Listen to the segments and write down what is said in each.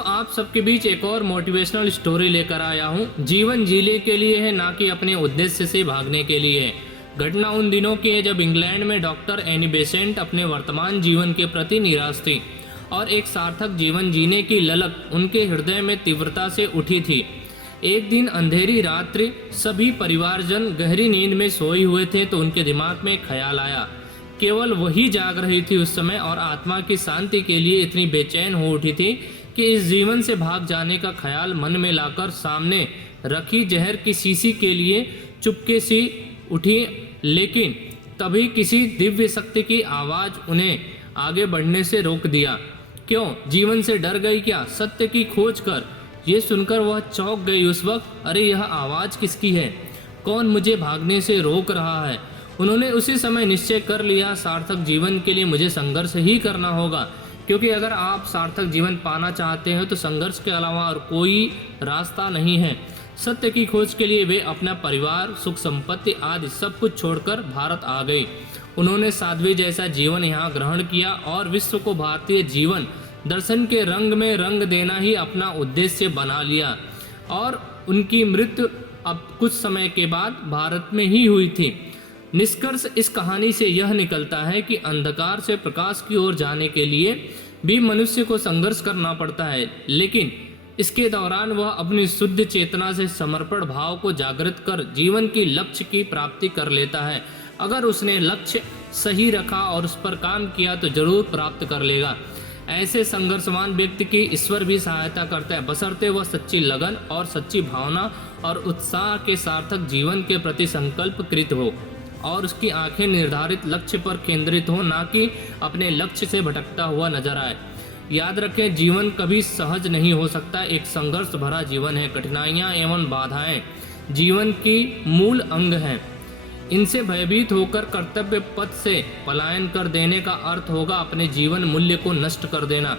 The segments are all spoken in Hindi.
आप सबके बीच एक और मोटिवेशनल स्टोरी लेकर आया हूँ। जीवन जीने के लिए है, ना कि अपने उद्देश्य से भागने के लिए। घटना उन दिनों की है जब इंग्लैंड में डॉक्टर एनी बेसेंट अपने वर्तमान जीवन के प्रति निराश थी और एक सार्थक जीवन जीने की ललक उनके हृदय में तीव्रता से उठी थी। एक दिन अंधेरी रात्रि सभी परिवारजन गहरी नींद में सोए हुए थे तो उनके दिमाग में एक ख्याल आया। केवल वही जाग रही थी उस समय और आत्मा की शांति के लिए इतनी बेचैन हो उठी थी कि इस जीवन से भाग जाने का ख्याल मन में लाकर सामने रखी जहर की शीशी के लिए चुपके से उठी। लेकिन तभी किसी दिव्य शक्ति की आवाज़ उन्हें आगे बढ़ने से रोक दिया। क्यों? जीवन से डर गई क्या? सत्य की खोज कर। ये सुनकर वह चौंक गई उस वक्त। अरे यह आवाज़ किसकी है? कौन मुझे भागने से रोक रहा है? उन्होंने उसी समय निश्चय कर लिया, सार्थक जीवन के लिए मुझे संघर्ष ही करना होगा, क्योंकि अगर आप सार्थक जीवन पाना चाहते हैं तो संघर्ष के अलावा और कोई रास्ता नहीं है। सत्य की खोज के लिए वे अपना परिवार, सुख संपत्ति आदि सब कुछ छोड़कर भारत आ गए। उन्होंने साध्वी जैसा जीवन यहाँ ग्रहण किया और विश्व को भारतीय जीवन दर्शन के रंग में रंग देना ही अपना उद्देश्य बना लिया। और उनकी मृत्यु अब कुछ समय के बाद भारत में ही हुई थी। निष्कर्ष इस कहानी से यह निकलता है कि अंधकार से प्रकाश की ओर जाने के लिए भी मनुष्य को संघर्ष करना पड़ता है, लेकिन इसके दौरान वह अपनी शुद्ध चेतना से समर्पण भाव को जागृत कर जीवन की लक्ष्य की प्राप्ति कर लेता है। अगर उसने लक्ष्य सही रखा और उस पर काम किया तो जरूर प्राप्त कर लेगा। ऐसे संघर्षवान व्यक्ति की ईश्वर भी सहायता करता है, बशर्ते वह सच्ची लगन और सच्ची भावना और उत्साह के सार्थक जीवन के प्रति संकल्प कृत हो और उसकी आंखें निर्धारित लक्ष्य पर केंद्रित हो, ना कि अपने लक्ष्य से भटकता हुआ नजर आए। याद रखें, जीवन कभी सहज नहीं हो सकता। एक संघर्ष भरा जीवन है। कठिनाइयाँ एवं बाधाएं जीवन की मूल अंग हैं। इनसे भयभीत होकर कर्तव्य पथ से पलायन कर देने का अर्थ होगा अपने जीवन मूल्य को नष्ट कर देना।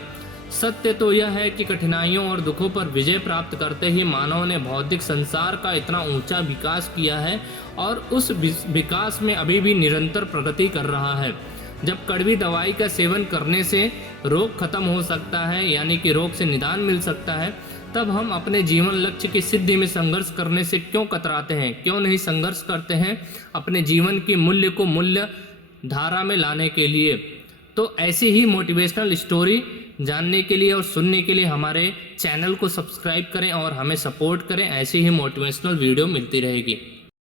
सत्य तो यह है कि कठिनाइयों और दुखों पर विजय प्राप्त करते ही मानव ने भौतिक संसार का इतना ऊंचा विकास किया है और उस विकास में अभी भी निरंतर प्रगति कर रहा है। जब कड़वी दवाई का सेवन करने से रोग खत्म हो सकता है, यानी कि रोग से निदान मिल सकता है, तब हम अपने जीवन लक्ष्य की सिद्धि में संघर्ष करने से क्यों कतराते हैं? क्यों नहीं संघर्ष करते हैं अपने जीवन की मूल्य को मूल्य धारा में लाने के लिए? तो ऐसी ही मोटिवेशनल स्टोरी जानने के लिए और सुनने के लिए हमारे चैनल को सब्सक्राइब करें और हमें सपोर्ट करें। ऐसी ही मोटिवेशनल वीडियो मिलती रहेगी।